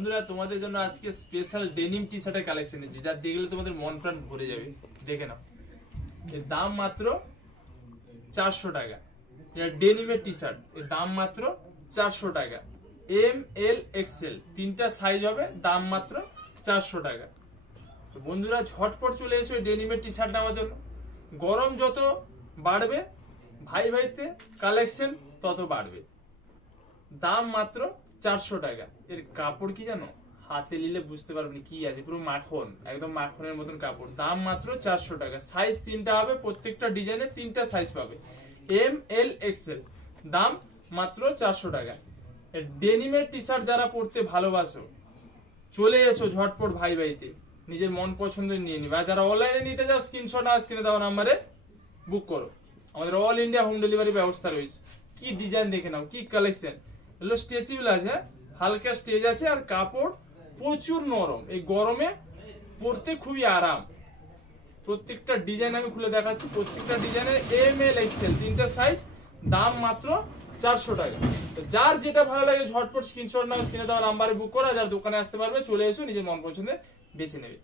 বন্ধুরা তোমাদের জন্য আজকে স্পেশাল ডেনিম টি শার্টের কালেকশন এনেছি, যা দেখলে তোমাদের মন প্রাণ ভরে যাবে। দেখে নাও, এর দাম মাত্র 400 টাকা। এটা ডেনিমের টি শার্ট, এর দাম মাত্র 400 টাকা। এম এল এক্সেল তিনটা সাইজ হবে, দাম মাত্র 400 টাকা। তো বন্ধুরা ঝটপট চলে এসো ডেনিমের টি শার্ট নেওয়ার জন্য। গরম যত বাড়বে ভাই ভাইতে কালেকশন তত বাড়বে। দাম মাত্র 400 টাকা। এর কাপড় কি জানো, হাতে নিলে বুঝতে পারবে কি আছে, পুরো মাখন, একদম মাখনের মতন কাপড়। দাম মাত্র 400 টাকা। সাইজ তিনটা হবে, প্রত্যেকটা ডিজাইনে তিনটা সাইজ পাবে, এম এল এক্সেল। দাম মাত্র 400 টাকা। ডেনিমের টি শার্ট যারা পরতে ভালোবাসো চলে এসো ঝটপট ভাই ভাইতে, নিজের মন পছন্দ নিয়ে নিবে। আর যারা অনলাইনে নিতে যাও স্ক্রিনশট আর স্ক্রিনে দেওয়া নাম্বারে বুক করো। আমাদের অল ইন্ডিয়া হোম ডেলিভারি ব্যবস্থা রয়েছে। কি ডিজাইন দেখে নাও, কি কালেকশন। এগুলো স্ট্রেচেবল আছে, হালকা স্টেজ আছে, আর কাপড় প্রচুর নরম। এই গরমে পরতে খুবই আরাম। প্রত্যেকটা ডিজাইন আমি খুলে দেখাচ্ছি। প্রত্যেকটা ডিজাইনের এম এল এক্সেল তিনটা সাইজ, দাম মাত্র 400 টাকা। তো যার যেটা ভালো লাগে ঝটপট স্ক্রিনশট নাও, স্ক্রিনে দেওয়া নাম্বারে বুক করা। যার দোকানে আসতে পারবে চলে এসো, নিজের মন পছন্দের বেছে নেবে।